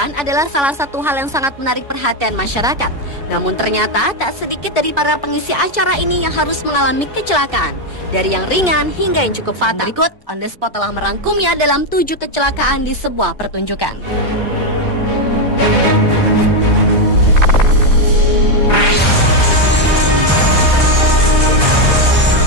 kecelakaan adalah salah satu hal yang sangat menarik perhatian masyarakat. Namun ternyata tak sedikit dari para pengisi acara ini yang harus mengalami kecelakaan. Dari yang ringan hingga yang cukup fatal. Berikut On The Spot telah merangkumnya dalam 7 kecelakaan di sebuah pertunjukan.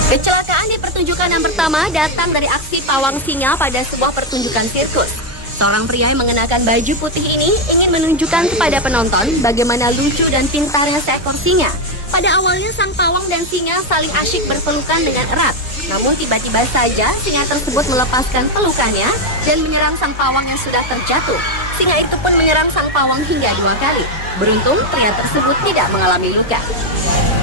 Kecelakaan di pertunjukan yang pertama datang dari aksi pawang singa pada sebuah pertunjukan sirkus. Seorang pria yang mengenakan baju putih ini ingin menunjukkan kepada penonton bagaimana lucu dan pintarnya seekor singa. Pada awalnya sang pawang dan singa saling asyik berpelukan dengan erat. Namun tiba-tiba saja singa tersebut melepaskan pelukannya dan menyerang sang pawang yang sudah terjatuh. Singa itu pun menyerang sang pawang hingga 2 kali. Beruntung pria tersebut tidak mengalami luka.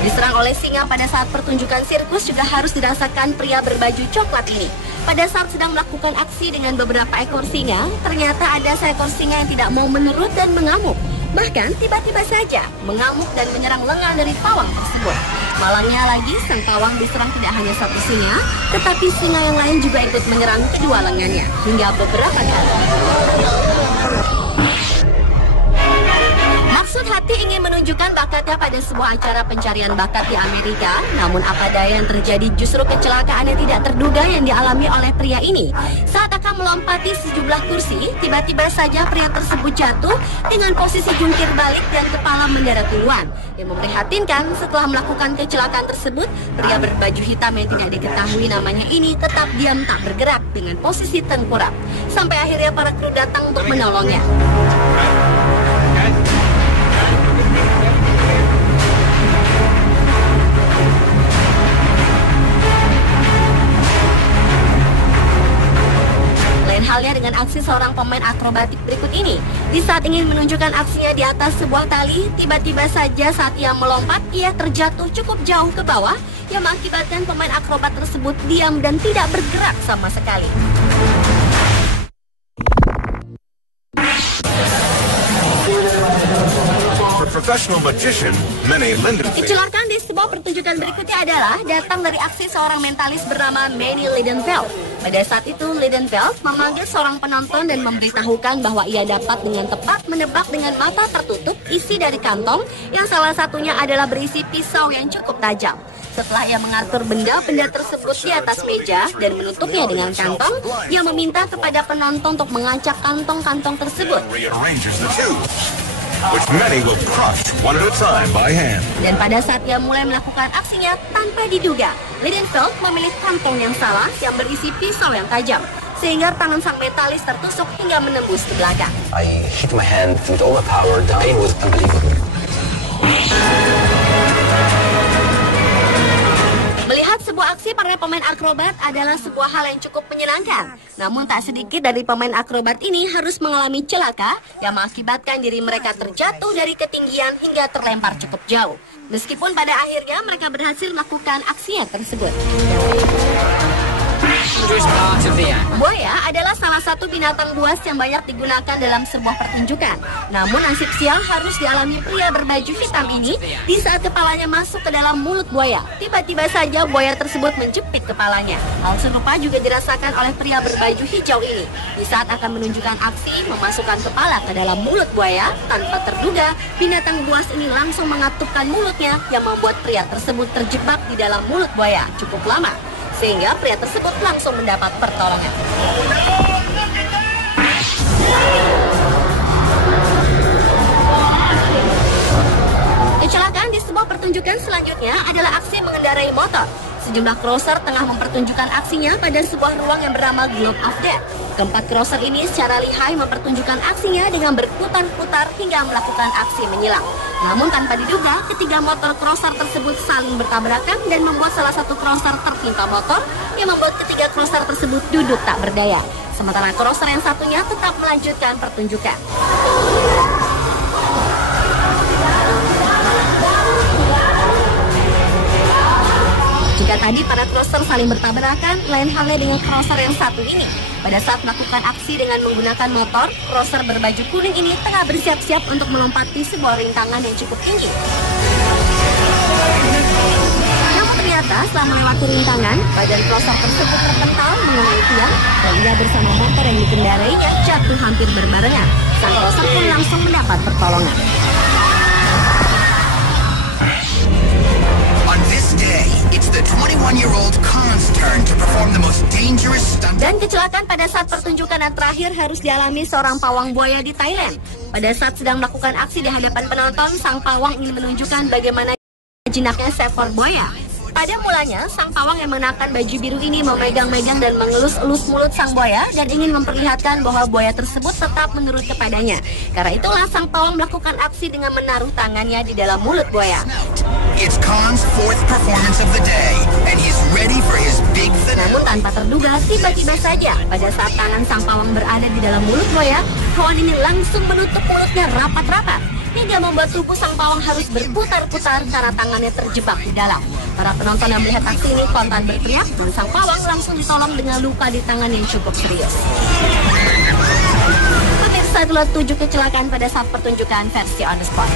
Diserang oleh singa pada saat pertunjukan sirkus juga harus dirasakan pria berbaju coklat ini. Pada saat sedang melakukan aksi dengan beberapa ekor singa, ternyata ada seekor singa yang tidak mau menurut dan mengamuk. Bahkan tiba-tiba saja mengamuk dan menyerang lengan dari pawang tersebut. Malangnya lagi, sang pawang diserang tidak hanya satu singa, tetapi singa yang lain juga ikut menyerang kedua lengannya hingga beberapa kali. Maksud hati ingin menunjukkan bakatnya pada sebuah acara pencarian bakat di Amerika. Namun apa daya yang terjadi justru kecelakaan yang tidak terduga yang dialami oleh pria ini. Saat akan melompati sejumlah kursi, tiba-tiba saja pria tersebut jatuh dengan posisi jungkir balik dan kepala mendarat duluan. Yang memprihatinkan, setelah melakukan kecelakaan tersebut, pria berbaju hitam yang tidak diketahui namanya ini tetap diam tak bergerak dengan posisi tengkurap. Sampai akhirnya para kru datang untuk menolongnya. Halnya dengan aksi seorang pemain akrobatik berikut ini. Di saat ingin menunjukkan aksinya di atas sebuah tali, tiba-tiba saja saat ia melompat, ia terjatuh cukup jauh ke bawah yang mengakibatkan pemain akrobat tersebut diam dan tidak bergerak sama sekali. Kecelakaan di sebuah pertunjukan berikutnya adalah datang dari aksi seorang mentalis bernama Manny Lidenfeld. Pada saat itu, Lidenfeld memanggil seorang penonton dan memberitahukan bahwa ia dapat dengan tepat menebak dengan mata tertutup isi dari kantong yang salah satunya adalah berisi pisau yang cukup tajam. Setelah ia mengatur benda-benda tersebut di atas meja dan menutupnya dengan kantong, ia meminta kepada penonton untuk mengacak kantong-kantong tersebut. Dan pada saat ia mulai melakukan aksinya tanpa diduga, Lidenfeld memilih kantong yang salah yang berisi pisau yang tajam, sehingga tangan sang mentalis tertusuk hingga menembus ke belakang. I hit my hand with all my power. The pain was unbelievable. Melihat sebuah aksi para pemain akrobat adalah sebuah hal yang cukup menyenangkan. Namun tak sedikit dari pemain akrobat ini harus mengalami celaka yang mengakibatkan diri mereka terjatuh dari ketinggian hingga terlempar cukup jauh. Meskipun pada akhirnya mereka berhasil melakukan aksinya tersebut. Buaya adalah salah satu binatang buas yang banyak digunakan dalam sebuah pertunjukan. Namun nasib sial harus dialami pria berbaju hitam ini di saat kepalanya masuk ke dalam mulut buaya. Tiba-tiba saja buaya tersebut menjepit kepalanya. Hal serupa juga dirasakan oleh pria berbaju hijau ini. Di saat akan menunjukkan aksi memasukkan kepala ke dalam mulut buaya, tanpa terduga binatang buas ini langsung mengatupkan mulutnya yang membuat pria tersebut terjebak di dalam mulut buaya cukup lama. Sehingga pria tersebut langsung mendapat pertolongan. Kecelakaan di sebuah pertunjukan selanjutnya adalah aksi mengendarai motor. Sejumlah crosser tengah mempertunjukkan aksinya pada sebuah ruang yang bernama Globe of Death. Keempat crosser ini secara lihai mempertunjukkan aksinya dengan berputar-putar hingga melakukan aksi menyilang. Namun tanpa diduga, ketiga motor crosser tersebut saling bertabrakan dan membuat salah satu crosser tertimpa motor yang membuat ketiga crosser tersebut duduk tak berdaya. Sementara crosser yang satunya tetap melanjutkan pertunjukan. Jika tadi para crosser saling bertabrakan, lain halnya dengan crosser yang satu ini. Pada saat melakukan aksi dengan menggunakan motor, crosser berbaju kuning ini tengah bersiap-siap untuk melompati sebuah rintangan yang cukup tinggi. Namun ternyata setelah melewati rintangan, badan crosser tersebut terpental mengenai tiang dan ia bersama motor yang dikendarainya jatuh hampir berbarengan. Sang poser pun langsung mendapat pertolongan. On this day, it's the 21-year-old Khan's turn to perform the most dangerous stunt. Dan kecelakaan pada saat pertunjukan yang terakhir harus dialami seorang pawang buaya di Thailand. Pada saat sedang melakukan aksi di hadapan penonton, sang pawang ingin menunjukkan bagaimana jinaknya seekor buaya. Pada mulanya, sang pawang yang mengenakan baju biru ini memegang-megang dan mengelus-elus mulut sang buaya dan ingin memperlihatkan bahwa buaya tersebut tetap menurut kepadanya. Karena itulah sang pawang melakukan aksi dengan menaruh tangannya di dalam mulut buaya. It's Khan's fourth performance of the day, and he's ready for his big finale. Namun tanpa terduga, tiba-tiba saja pada saat tangan sang pawang berada di dalam mulut buaya, hewan ini langsung menutup mulutnya rapat-rapat, hingga membuat tubuh sang pawang harus berputar-putar karena tangannya terjebak di dalam. Para penonton yang melihat aksi ini spontan berteriak dan sang pawang langsung ditolong dengan luka di tangan yang cukup serius. Pemirsa, itulah 7 kecelakaan pada saat pertunjukan versi on the spot.